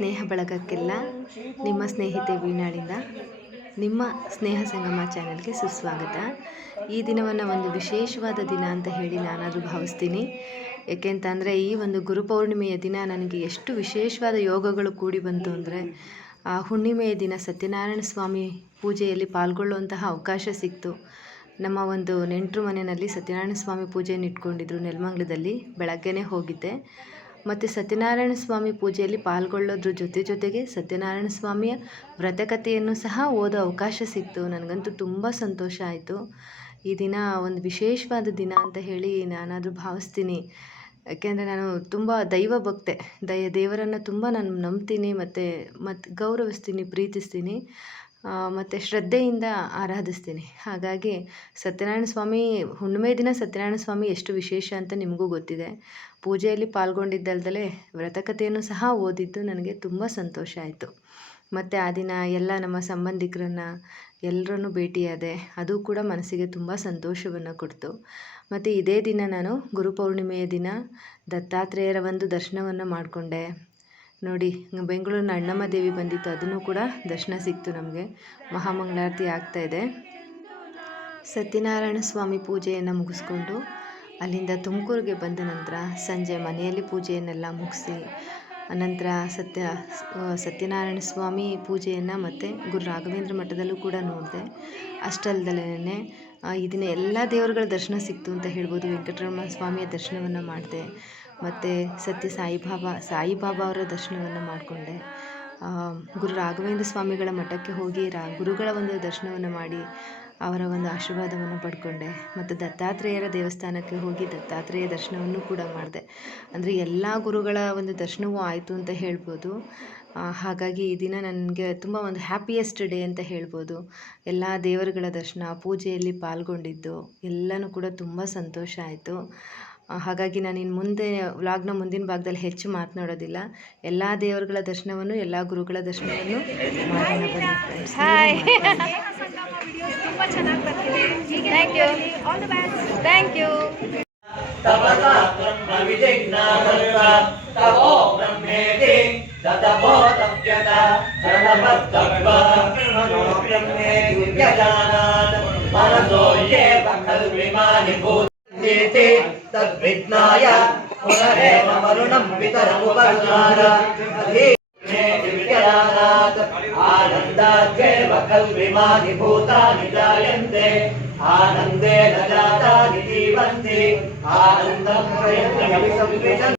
ಸ್ನೇಹ ಬಳಗಕ್ಕೆಲ್ಲ ನಿಮ್ಮ ಸ್ನೇಹಿತೆ ವೀಣಾಳಿಂದ ನಿಮ್ಮ ಸ್ನೇಹ ಸಂಗಮ ಚಾನೆಲ್ಗೆ ಸುಸ್ವಾಗತ. ಈ ದಿನವನ್ನು ಒಂದು ವಿಶೇಷವಾದ ದಿನ ಅಂತ ಹೇಳಿ ನಾನಾದರೂ ಭಾವಿಸ್ತೀನಿ. ಏಕೆಂತಂದರೆ ಈ ಒಂದು ಗುರುಪೌರ್ಣಿಮೆಯ ದಿನ ನನಗೆ ಎಷ್ಟು ವಿಶೇಷವಾದ ಯೋಗಗಳು ಕೂಡಿ ಬಂತು ಅಂದರೆ, ಆ ಹುಣ್ಣಿಮೆಯ ದಿನ ಸತ್ಯನಾರಾಯಣ ಸ್ವಾಮಿ ಪೂಜೆಯಲ್ಲಿ ಪಾಲ್ಗೊಳ್ಳುವಂತಹ ಅವಕಾಶ ಸಿಕ್ತು. ನಮ್ಮ ಒಂದು ನೆಂಟರು ಮನೆಯಲ್ಲಿ ಸತ್ಯನಾರಾಯಣ ಸ್ವಾಮಿ ಪೂಜೆಯನ್ನು ಇಟ್ಕೊಂಡಿದ್ರು ನೆಲಮಂಗಲದಲ್ಲಿ. ಬೆಳಗ್ಗೆನೇ ಹೋಗಿದ್ದೆ. ಮತ್ತು ಸತ್ಯನಾರಾಯಣ ಸ್ವಾಮಿ ಪೂಜೆಯಲ್ಲಿ ಪಾಲ್ಗೊಳ್ಳೋದ್ರ ಜೊತೆಗೆ ಸತ್ಯನಾರಾಯಣ ಸ್ವಾಮಿಯ ವ್ರತಕಥೆಯನ್ನು ಸಹ ಓದೋ ಅವಕಾಶ ಸಿಕ್ತು. ನನಗಂತೂ ತುಂಬ ಸಂತೋಷ ಆಯಿತು. ಈ ದಿನ ಒಂದು ವಿಶೇಷವಾದ ದಿನ ಅಂತ ಹೇಳಿ ನಾನಾದರೂ ಭಾವಿಸ್ತೀನಿ. ಯಾಕೆಂದರೆ ನಾನು ತುಂಬ ದೈವ ಭಕ್ತೆ. ದೇವರನ್ನು ತುಂಬ ನಾನು ನಂಬ್ತೀನಿ ಮತ್ತು ಗೌರವಿಸ್ತೀನಿ, ಪ್ರೀತಿಸ್ತೀನಿ ಮತ್ತು ಶ್ರದ್ಧೆಯಿಂದ ಆರಾಧಿಸ್ತೀನಿ. ಹಾಗಾಗಿ ಸತ್ಯನಾರಾಯಣ ಸ್ವಾಮಿ ಹುಣ್ಣಿಮೆ ದಿನ ಸತ್ಯನಾರಾಯಣ ಸ್ವಾಮಿ ಎಷ್ಟು ವಿಶೇಷ ಅಂತ ನಿಮಗೂ ಗೊತ್ತಿದೆ. ಪೂಜೆಯಲ್ಲಿ ಪಾಲ್ಗೊಂಡಿದ್ದಲ್ದಲೇ ವ್ರತಕಥೆಯನ್ನು ಸಹ ಓದಿದ್ದು ನನಗೆ ತುಂಬ ಸಂತೋಷ ಆಯಿತು. ಮತ್ತು ಆ ದಿನ ಎಲ್ಲ ನಮ್ಮ ಸಂಬಂಧಿಕರನ್ನು ಎಲ್ಲರನ್ನೂ ಭೇಟಿಯಾದೆ. ಅದು ಕೂಡ ಮನಸ್ಸಿಗೆ ತುಂಬ ಸಂತೋಷವನ್ನು ಕೊಡ್ತು. ಮತ್ತು ಇದೇ ದಿನ ನಾನು ಗುರುಪೌರ್ಣಿಮೆಯ ದಿನ ದತ್ತಾತ್ರೇಯರ ಒಂದು ದರ್ಶನವನ್ನು ಮಾಡಿಕೊಂಡೆ. ನೋಡಿ, ಬೆಂಗಳೂರಿನ ಅಣ್ಣಮ್ಮ ದೇವಿ ಬಂದಿತ್ತು, ಅದನ್ನು ಕೂಡ ದರ್ಶನ ಸಿಕ್ತು ನಮಗೆ. ಮಹಾಮಂಗಳಾರತಿ ಆಗ್ತಾಯಿದೆ. ಸತ್ಯನಾರಾಯಣ ಸ್ವಾಮಿ ಪೂಜೆಯನ್ನು ಮುಗಿಸ್ಕೊಂಡು ಅಲ್ಲಿಂದ ತುಮಕೂರಿಗೆ ಬಂದ ನಂತರ ಸಂಜೆ ಮನೆಯಲ್ಲಿ ಪೂಜೆಯನ್ನೆಲ್ಲ ಮುಗಿಸಿ ಅನಂತರ ಸತ್ಯನಾರಾಯಣ ಸ್ವಾಮಿ ಪೂಜೆಯನ್ನು ಮತ್ತು ಗುರು ರಾಘವೇಂದ್ರ ಮಠದಲ್ಲೂ ಕೂಡ ನೋಡಿದೆ. ಅಷ್ಟಲ್ದಲೇ ಈ ದಿನ ಎಲ್ಲ ದೇವರುಗಳ ದರ್ಶನ ಸಿಕ್ತು ಅಂತ ಹೇಳ್ಬೋದು. ವೆಂಕಟರಮಣ ಸ್ವಾಮಿಯ ದರ್ಶನವನ್ನು ಮಾಡಿದೆ. ಮತ್ತು ಸಾಯಿಬಾಬಾ ಅವರ ದರ್ಶನವನ್ನು ಮಾಡಿಕೊಂಡೆ. ಗುರು ರಾಘವೇಂದ್ರ ಸ್ವಾಮಿಗಳ ಮಠಕ್ಕೆ ಹೋಗಿ ಗುರುಗಳ ಒಂದು ದರ್ಶನವನ್ನು ಮಾಡಿ ಅವರ ಒಂದು ಆಶೀರ್ವಾದವನ್ನು ಪಡ್ಕೊಂಡೆ. ಮತ್ತು ದತ್ತಾತ್ರೇಯರ ದೇವಸ್ಥಾನಕ್ಕೆ ಹೋಗಿ ದತ್ತಾತ್ರೇಯ ದರ್ಶನವನ್ನು ಕೂಡ ಮಾಡಿದೆ. ಅಂದರೆ ಎಲ್ಲ ಗುರುಗಳ ಒಂದು ದರ್ಶನವೂ ಆಯಿತು ಅಂತ ಹೇಳ್ಬೋದು. ಹಾಗಾಗಿ ಈ ದಿನ ನನಗೆ ತುಂಬ ಒಂದು ಹ್ಯಾಪಿಯೆಸ್ಟ್ ಡೇ ಅಂತ ಹೇಳ್ಬೋದು. ಎಲ್ಲ ದೇವರುಗಳ ದರ್ಶನ, ಪೂಜೆಯಲ್ಲಿ ಪಾಲ್ಗೊಂಡಿದ್ದು ಎಲ್ಲನೂ ಕೂಡ ತುಂಬ ಸಂತೋಷ ಆಯಿತು. ಹಾಗಾಗಿ ನಾನು ಇನ್ನು ಮುಂದೆ ವ್ಲಾಗ್ನ ಮುಂದಿನ ಭಾಗದಲ್ಲಿ ಹೆಚ್ಚು ಮಾತನಾಡೋದಿಲ್ಲ. ಎಲ್ಲ ದೇವರುಗಳ ದರ್ಶನವನ್ನು, ಎಲ್ಲ ಗುರುಗಳ ದರ್ಶನವನ್ನು ಮಾಡೋಣ ಬನ್ನಿ ಫ್ರೆಂಡ್ಸ್. ತುಂಬ ಚೆನ್ನಾಗಿ ಬರ್ತಿದೆ. Thank you, all the best. Thank you. ತಪಸಾ ಬ್ರಹ್ಮ ವಿಜಿಜ್ಞಾಸಃ ತಪೋ ಬ್ರಹ್ಮೇತಿ ತತಪೋ ತಪ್ಯತ ಪ್ರಣಮತ್ತಗ್ವಾ ಬ್ರಹ್ಮೇತಿ ವ್ಯಜಾನಾತ್ ಮನಸೋ ಯೇವ ಕಲ್ವಿಮಾನಿ ಭೂತೇತಿ ತದ್ವಿಜ್ಞಾಯ ಪುನರೇವ ವರುಣಂ ವಿತರಮುಪಸ್ನಾರ ಆನಂದಾದ್ಯೇವ ಕಲ್ವಿಮಾನಿ ಭೂತಾನಿ ಜಾಯಂತೆ ಆನಂದೇನ ಜಾತಾನಿ ಜೀವಂತಿ ಆನಂದಂ ಪ್ರಯತ್ನ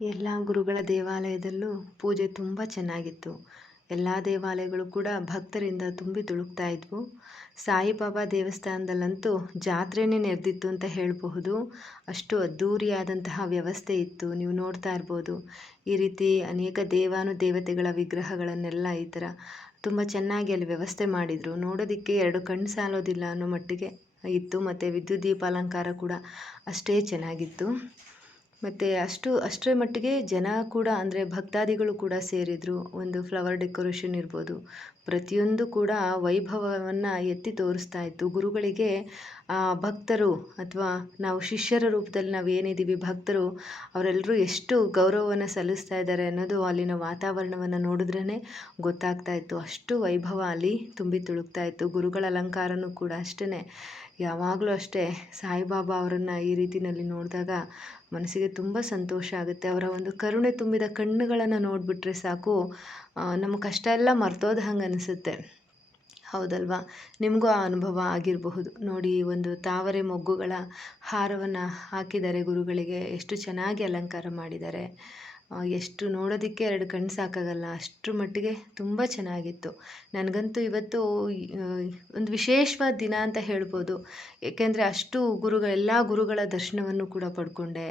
ಎಲ್ಲ ಗುರುಗಳ ದೇವಾಲಯದಲ್ಲೂ ಪೂಜೆ ತುಂಬ ಚೆನ್ನಾಗಿತ್ತು. ಎಲ್ಲ ದೇವಾಲಯಗಳು ಕೂಡ ಭಕ್ತರಿಂದ ತುಂಬಿ ತುಳುಕ್ತಾ ಇದ್ವು. ಸಾಯಿಬಾಬಾ ದೇವಸ್ಥಾನದಲ್ಲಂತೂ ಜಾತ್ರೆನೇ ನೆರೆದಿತ್ತು ಅಂತ ಹೇಳಬಹುದು. ಅಷ್ಟು ಅದ್ಧೂರಿಯಾದಂತಹ ವ್ಯವಸ್ಥೆ ಇತ್ತು. ನೀವು ನೋಡ್ತಾ ಇರ್ಬೋದು, ಈ ರೀತಿ ಅನೇಕ ದೇವಾನುದೇವತೆಗಳ ವಿಗ್ರಹಗಳನ್ನೆಲ್ಲ ಈ ಥರ ತುಂಬ ಚೆನ್ನಾಗಿ ಅಲ್ಲಿ ವ್ಯವಸ್ಥೆ ಮಾಡಿದರು. ನೋಡೋದಕ್ಕೆ 2 ಕಣ್ಣು ಸಾಲೋದಿಲ್ಲ ಅನ್ನೋ ಮಟ್ಟಿಗೆ ಇತ್ತು. ಮತ್ತು ವಿದ್ಯುತ್ ದೀಪಾಲಂಕಾರ ಕೂಡ ಅಷ್ಟೇ ಚೆನ್ನಾಗಿತ್ತು. ಮತ್ತು ಅಷ್ಟರ ಮಟ್ಟಿಗೆ ಜನ ಕೂಡ, ಅಂದರೆ ಭಕ್ತಾದಿಗಳು ಕೂಡ ಸೇರಿದರು. ಒಂದು ಫ್ಲವರ್ ಡೆಕೋರೇಷನ್ ಇರ್ಬೋದು, ಪ್ರತಿಯೊಂದು ಕೂಡ ವೈಭವವನ್ನು ಎತ್ತಿ ತೋರಿಸ್ತಾ ಇತ್ತು. ಗುರುಗಳಿಗೆ ಭಕ್ತರು ಅಥವಾ ನಾವು ಶಿಷ್ಯರ ರೂಪದಲ್ಲಿ ನಾವು ಏನಿದ್ದೀವಿ ಭಕ್ತರು, ಅವರೆಲ್ಲರೂ ಎಷ್ಟು ಗೌರವವನ್ನು ಸಲ್ಲಿಸ್ತಾ ಇದ್ದಾರೆ ಅನ್ನೋದು ಅಲ್ಲಿನ ವಾತಾವರಣವನ್ನು ನೋಡಿದ್ರೇ ಗೊತ್ತಾಗ್ತಾ ಇತ್ತು. ಅಷ್ಟು ವೈಭವ ಅಲ್ಲಿ ತುಂಬಿ ತುಳುಕ್ತಾ ಇತ್ತು. ಗುರುಗಳ ಅಲಂಕಾರನೂ ಕೂಡ ಅಷ್ಟೇ, ಯಾವಾಗಲೂ ಅಷ್ಟೇ ಸಾಯಿಬಾಬಾ ಅವರನ್ನು ಈ ರೀತಿಯಲ್ಲಿ ನೋಡಿದಾಗ ಮನಸ್ಸಿಗೆ ತುಂಬ ಸಂತೋಷ ಆಗುತ್ತೆ. ಅವರ ಒಂದು ಕರುಣೆ ತುಂಬಿದ ಕಣ್ಣುಗಳನ್ನು ನೋಡಿಬಿಟ್ರೆ ಸಾಕು, ನಮ್ಮ ಕಷ್ಟ ಎಲ್ಲ ಮರ್ತೋದ ಹಂಗೆ ಅನಿಸುತ್ತೆ. ಹೌದಲ್ವಾ? ನಿಮಗೂ ಆ ಅನುಭವ ಆಗಿರಬಹುದು. ನೋಡಿ, ಒಂದು ತಾವರೆ ಮೊಗ್ಗುಗಳ ಹಾರವನ್ನು ಹಾಕಿದ್ದಾರೆ ಗುರುಗಳಿಗೆ. ಎಷ್ಟು ಚೆನ್ನಾಗಿ ಅಲಂಕಾರ ಮಾಡಿದ್ದಾರೆ. ಎಷ್ಟು ನೋಡೋದಕ್ಕೆ 2 ಕಣ್ಣು ಸಾಕಾಗಲ್ಲ, ಅಷ್ಟರ ಮಟ್ಟಿಗೆ ತುಂಬ ಚೆನ್ನಾಗಿತ್ತು. ನನಗಂತೂ ಇವತ್ತು ಒಂದು ವಿಶೇಷವಾದ ದಿನ ಅಂತ ಹೇಳ್ಬೋದು. ಏಕೆಂದರೆ ಅಷ್ಟು ಎಲ್ಲ ಗುರುಗಳ ದರ್ಶನವನ್ನು ಕೂಡ ಪಡ್ಕೊಂಡೆ.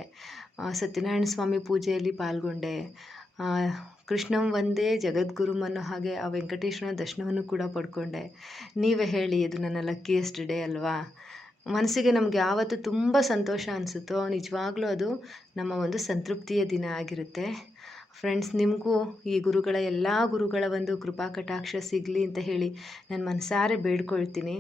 ಸತ್ಯನಾರಾಯಣ ಸ್ವಾಮಿ ಪೂಜೆಯಲ್ಲಿ ಪಾಲ್ಗೊಂಡೆ. ಕೃಷ್ಣಂ ವಂದೇ ಜಗದ್ಗುರುಂ ಅನ್ನೋ ಹಾಗೆ ಆ ವೆಂಕಟೇಶ್ವರನ ದರ್ಶನವನ್ನು ಕೂಡ ಪಡ್ಕೊಂಡೆ. ನೀವೇ ಹೇಳಿ, ಇದು ನನ್ನ ಲಕ್ಕಿಯೆಸ್ಟ್ ಡೇ ಅಲ್ವಾ? ಮನಸ್ಸಿಗೆ ನಮ್ಗೆ ಯಾವತ್ತು ತುಂಬ ಸಂತೋಷ ಅನಿಸುತ್ತೋ ನಿಜವಾಗ್ಲೂ ಅದು ನಮ್ಮ ಒಂದು ಸಂತೃಪ್ತಿಯ ದಿನ ಆಗಿರುತ್ತೆ. ಫ್ರೆಂಡ್ಸ್, ನಿಮಗೂ ಈ ಎಲ್ಲ ಗುರುಗಳ ಒಂದು ಕೃಪಾ ಕಟಾಕ್ಷ ಸಿಗಲಿ ಅಂತ ಹೇಳಿ ನಾನು ಮನಸಾರೆ ಬೇಡ್ಕೊಳ್ತೀನಿ.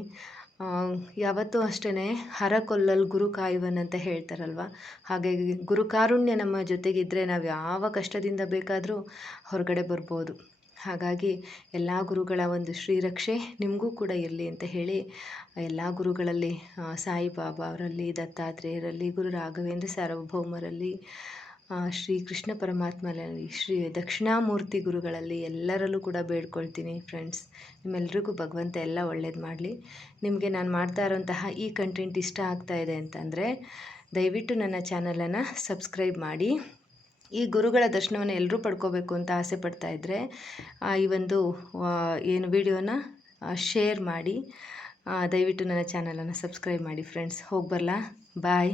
ಯಾವತ್ತೂ ಅಷ್ಟೇ ಹರ ಕೊಲ್ಲಲ್ ಗುರು ಕಾಯುವನ್ ಅಂತ ಹೇಳ್ತಾರಲ್ವ, ಹಾಗಾಗಿ ಗುರುಕಾರುಣ್ಯ ನಮ್ಮ ಜೊತೆಗಿದ್ದರೆ ನಾವು ಯಾವ ಕಷ್ಟದಿಂದ ಬೇಕಾದರೂ ಹೊರಗಡೆ ಬರ್ಬೋದು. ಹಾಗಾಗಿ ಎಲ್ಲ ಗುರುಗಳ ಒಂದು ಶ್ರೀರಕ್ಷೆ ನಿಮಗೂ ಕೂಡ ಇರಲಿ ಅಂತ ಹೇಳಿ, ಎಲ್ಲ ಗುರುಗಳಲ್ಲಿ ಸಾಯಿಬಾಬಾ ಅವರಲ್ಲಿ, ದತ್ತಾತ್ರೇಯರಲ್ಲಿ, ಗುರು ರಾಘವೇಂದ್ರ ಸಾರ್ವಭೌಮರಲ್ಲಿ, ಶ್ರೀ ಕೃಷ್ಣ ಪರಮಾತ್ಮನಲ್ಲಿ, ಶ್ರೀ ದಕ್ಷಿಣಾಮೂರ್ತಿ ಗುರುಗಳಲ್ಲಿ ಎಲ್ಲರಲ್ಲೂ ಕೂಡ ಬೇಡ್ಕೊಳ್ತೀನಿ. ಫ್ರೆಂಡ್ಸ್, ನಿಮ್ಮೆಲ್ರಿಗೂ ಭಗವಂತ ಎಲ್ಲ ಒಳ್ಳೇದು ಮಾಡಲಿ. ನಿಮಗೆ ನಾನು ಮಾಡ್ತಾ ಇರೋಂತಹ ಈ ಕಂಟೆಂಟ್ ಇಷ್ಟ ಆಗ್ತಾ ಇದೆ ಅಂತಂದರೆ ದಯವಿಟ್ಟು ನನ್ನ ಚಾನಲನ್ನು ಸಬ್ಸ್ಕ್ರೈಬ್ ಮಾಡಿ. ಈ ಗುರುಗಳ ದರ್ಶನವನ್ನು ಎಲ್ಲರೂ ಪಡ್ಕೋಬೇಕು ಅಂತ ಆಸೆ ಪಡ್ತಾ ಇದ್ದರೆ ಈ ಒಂದು ವಿಡಿಯೋನ ಶೇರ್ ಮಾಡಿ. ದಯವಿಟ್ಟು ನನ್ನ ಚಾನಲನ್ನು ಸಬ್ಸ್ಕ್ರೈಬ್ ಮಾಡಿ ಫ್ರೆಂಡ್ಸ್. ಹೋಗಿ ಬರಲಾ? ಬಾಯ್.